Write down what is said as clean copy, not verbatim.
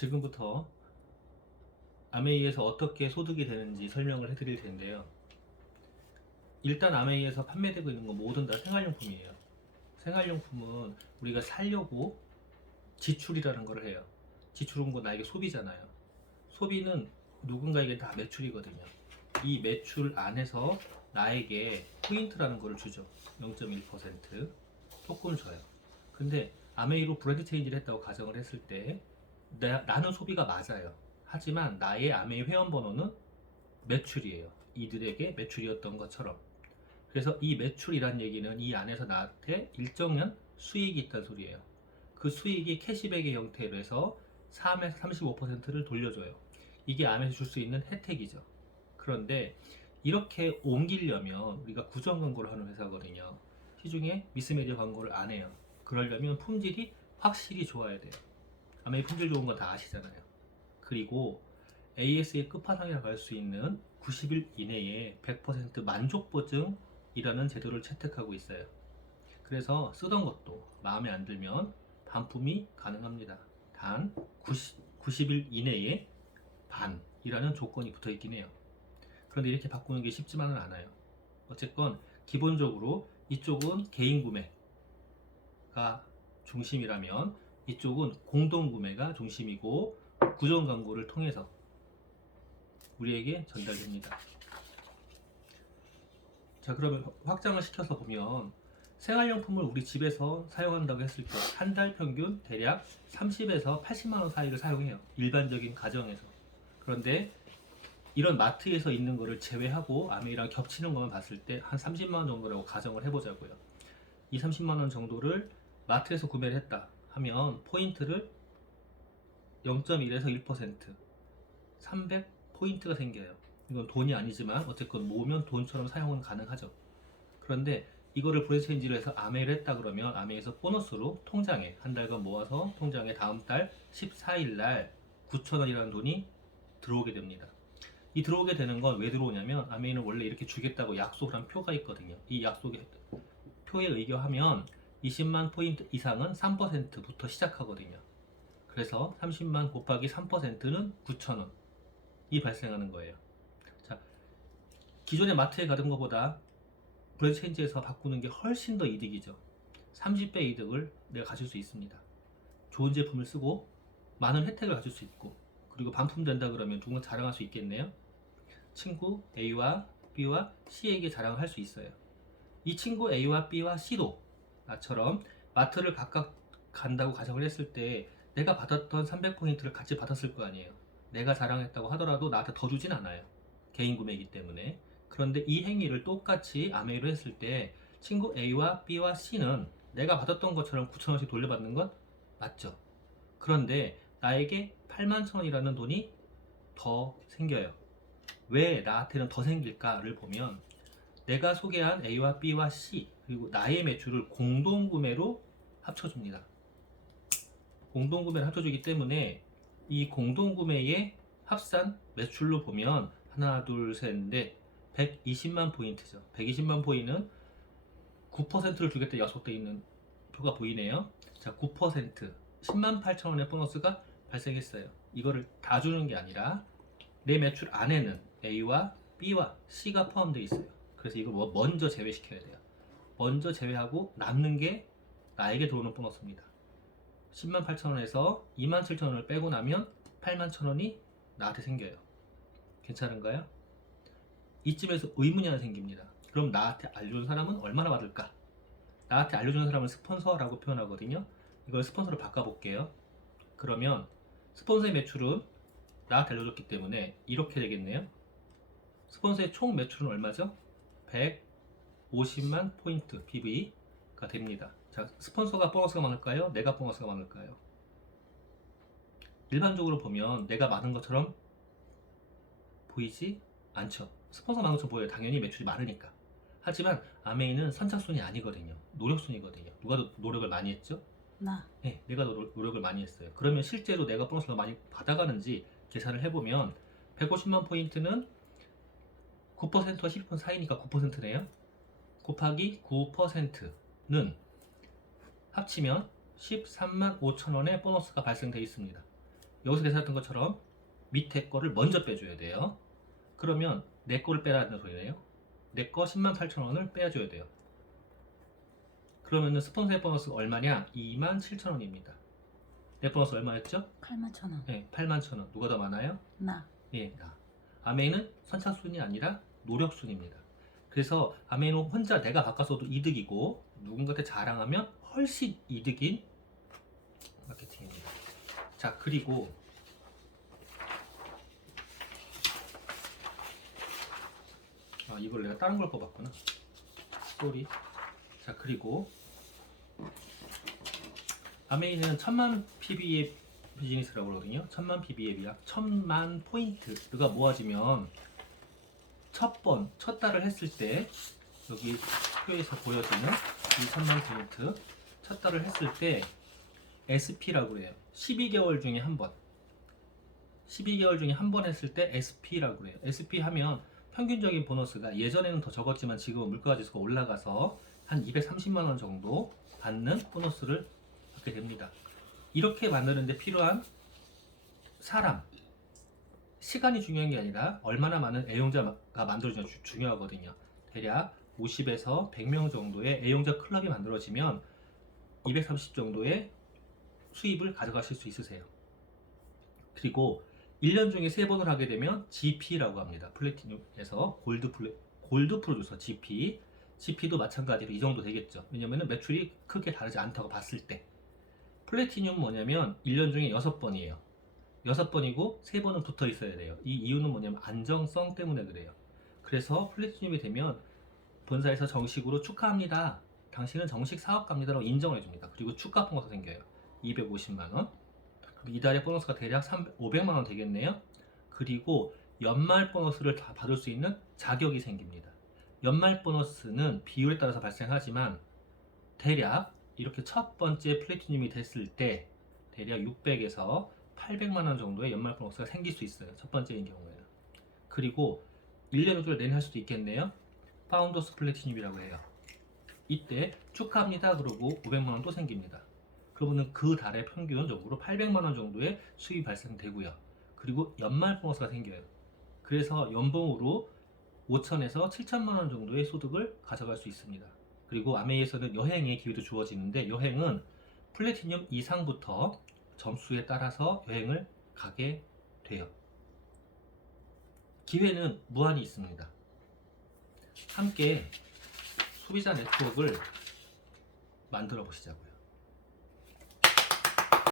지금부터 아메이에서 어떻게 소득이 되는지 설명을 해드릴 텐데요. 일단 아메이에서 판매되고 있는 건 모든 다 생활용품이에요. 생활용품은 우리가 살려고 지출이라는 걸 해요. 지출은 건 나에게 소비잖아요. 소비는 누군가에게 다 매출이거든요. 이 매출 안에서 나에게 포인트라는 걸 주죠. 0.1% 조금 줘요. 근데 아메이로 브랜드 체인지를 했다고 가정을 했을 때 나는 소비가 맞아요. 하지만 나의 아메이 회원번호는 매출이에요. 이들에게 매출이었던 것처럼. 그래서 이 매출이란 얘기는 이 안에서 나한테 일정한 수익이 있다는 소리예요. 그 수익이 캐시백의 형태로 해서 3에서 35%를 돌려줘요. 이게 아메에서 줄 수 있는 혜택이죠. 그런데 이렇게 옮기려면 우리가 구정 광고를 하는 회사거든요. 시중에 미스메디어 광고를 안 해요. 그러려면 품질이 확실히 좋아야 돼요. 아메이 품질 좋은 거 다 아시잖아요. 그리고 AS의 끝판왕이라고 할 수 있는 90일 이내에 100% 만족 보증이라는 제도를 채택하고 있어요. 그래서 쓰던 것도 마음에 안 들면 반품이 가능합니다. 단 90일 이내에 반이라는 조건이 붙어 있긴 해요. 그런데 이렇게 바꾸는 게 쉽지만은 않아요. 어쨌건 기본적으로 이쪽은 개인 구매가 중심이라면 이쪽은 공동 구매가 중심이고 구정 광고를 통해서 우리에게 전달됩니다. 자, 그러면 확장을 시켜서 보면 생활용품을 우리 집에서 사용한다고 했을 때 한 달 평균 대략 30에서 80만 원 사이를 사용해요. 일반적인 가정에서. 그런데 이런 마트에서 있는 거를 제외하고 아메이랑 겹치는 것만 봤을 때 한 30만 원 정도라고 가정을 해보자고요. 이 30만 원 정도를 마트에서 구매를 했다 하면 포인트를 0.1에서 1% 300포인트가 생겨요. 이건 돈이 아니지만 어쨌건 모으면 돈처럼 사용은 가능하죠. 그런데 이거를 브랜드 체인지를 해서 아메이를 했다 그러면 아메이에서 보너스로 통장에 한 달간 모아서 통장에 다음 달 14일 날 9,000원이라는 돈이 들어오게 됩니다. 이 들어오게 되는 건 왜 들어오냐면 아메이는 원래 이렇게 주겠다고 약속을 한 표가 있거든요. 이 약속의 표에 의거하면 20만 포인트 이상은 3%부터 시작하거든요. 그래서 30만 곱하기 3%는 9,000원이 발생하는 거예요. 자, 기존의 마트에 가던 것보다 브랜드 체인지에서 바꾸는 게 훨씬 더 이득이죠. 30배 이득을 내가 가질 수 있습니다. 좋은 제품을 쓰고 많은 혜택을 가질 수 있고 그리고 반품된다 그러면 누군가 자랑할 수 있겠네요. 친구 A와 B와 C에게 자랑을 할 수 있어요. 이 친구 A와 B와 C도 나처럼 마트를 각각 간다고 가정을 했을 때 내가 받았던 300포인트를 같이 받았을 거 아니에요. 내가 자랑했다고 하더라도 나한테 더 주진 않아요. 개인 구매이기 때문에. 그런데 이 행위를 똑같이 아메이로 했을 때 친구 A와 B와 C는 내가 받았던 것처럼 9,000원씩 돌려받는 건 맞죠. 그런데 나에게 81,000원이라는 돈이 더 생겨요. 왜 나한테는 더 생길까를 보면 내가 소개한 A와 B와 C 그리고 나의 매출을 공동구매로 합쳐줍니다. 공동구매를 합쳐주기 때문에 이 공동구매의 합산 매출로 보면 하나 둘셋넷 120만 포인트죠. 120만 포인트는 9%를 주겠다 약속되어 있는 표가 보이네요. 자, 9% 10만 8천 원의 보너스가 발생했어요. 이거를 다 주는 게 아니라 내 매출 안에는 A와 B와 C가 포함되어 있어요. 그래서 이걸 먼저 제외시켜야 돼요. 먼저 제외하고 남는 게 나에게 들어오는 보너스입니다. 10만 8천 원에서 2만 7천 원을 빼고 나면 8만 천 원이 나한테 생겨요. 괜찮은가요? 이쯤에서 의문이 하나 생깁니다. 그럼 나한테 알려준 사람은 얼마나 받을까? 나한테 알려준 사람은 스폰서라고 표현하거든요. 이걸 스폰서로 바꿔볼게요. 그러면 스폰서의 매출은 나한테 알려줬기 때문에 이렇게 되겠네요. 스폰서의 총 매출은 얼마죠? 150만 포인트 PV가 됩니다. 자, 스폰서가 보너스가 많을까요? 내가 보너스가 많을까요? 일반적으로 보면 내가 많은 것처럼 보이지 않죠. 스폰서 많은 것처럼 보여요. 당연히 매출이 많으니까. 하지만 아메이는 선착순이 아니거든요. 노력순이거든요. 누가 더 노력을 많이 했죠? 나. 네, 내가 노력을 많이 했어요. 그러면 실제로 내가 보너스를 많이 받아가는지 계산을 해보면 150만 포인트는 9%와 12% 사이니까 9%네요. 곱하기 9%는 합치면 13만 5천 원의 보너스가 발생되어 있습니다. 여기서 계산했던 것처럼 밑에 거를 먼저 빼줘야 돼요. 그러면 내 거를 빼라는 소리네요. 내 거 108,000원을 빼줘야 돼요. 그러면은 스폰서의 보너스가 얼마냐? 27,000원입니다. 내 보너스 얼마였죠? 81,000원. 네, 81,000원. 누가 더 많아요? 나. 예, 나. 아메이는 선착순이 아니라 노력순입니다. 그래서 아메이는 혼자 내가 바꿨어도 이득이고 누군가한테 자랑하면 훨씬 이득인 마케팅입니다. 자, 그리고 이걸 내가 다른 걸 뽑았구나. 쏘리. 자, 그리고 아메이는 1000만 PB의 비즈니스라고 그러거든요. 1000만 PB의 비약, 1000만 포인트가 모아지면 첫 달을 했을 때 여기 표에서 보여지는 이 1000만 포인트 첫 달을 했을 때 SP라고 그래요. 12개월 중에 한 번. 12개월 중에 한 번 했을 때 SP라고 그래요. SP 하면 평균적인 보너스가 예전에는 더 적었지만 지금은 물가 지수가 올라가서 한 230만 원 정도 받는 보너스를 받게 됩니다. 이렇게 만드는데 필요한 사람, 시간이 중요한 게 아니라 얼마나 많은 애용자가 만들어지는지 중요하거든요. 대략 50에서 100명 정도의 애용자 클럽이 만들어지면 230 정도의 수입을 가져가실 수 있으세요. 그리고 1년 중에 3번을 하게 되면 GP라고 합니다. 플래티늄에서 골드 프로듀서 GP. GP도 마찬가지로 이 정도 되겠죠. 왜냐면 매출이 크게 다르지 않다고 봤을 때. 플래티늄 뭐냐면 1년 중에 6번이에요. 6번이고 3번은 붙어 있어야 돼요. 이 이유는 뭐냐면 안정성 때문에 그래요. 그래서 플래티늄이 되면 본사에서 정식으로 축하합니다. 당신은 정식 사업가입니다라고 인정을 해줍니다. 그리고 추가 보너스 생겨요. 250만원. 이달의 보너스가 대략 500만원 되겠네요. 그리고 연말 보너스를 다 받을 수 있는 자격이 생깁니다. 연말 보너스는 비율에 따라서 발생하지만 대략 이렇게 첫 번째 플래티늄이 됐을 때 대략 600에서 800만원 정도의 연말 보너스가 생길 수 있어요. 첫 번째인 경우에는. 그리고 1년 후를 내내 할 수도 있겠네요. 파운더스 플래티늄이라고 해요. 이때 축하합니다 그러고 500만원 또 생깁니다. 그러면 그 달에 평균적으로 800만원 정도의 수입이 발생되고요. 그리고 연말 보너스가 생겨요. 그래서 연봉으로 5천에서 7천만원 정도의 소득을 가져갈 수 있습니다. 그리고 아메이에서는 여행의 기회도 주어지는데 여행은 플래티늄 이상부터 점수에 따라서 여행을 가게 돼요. 기회는 무한히 있습니다. 함께 소비자 네트워크를 만들어 보시자고요.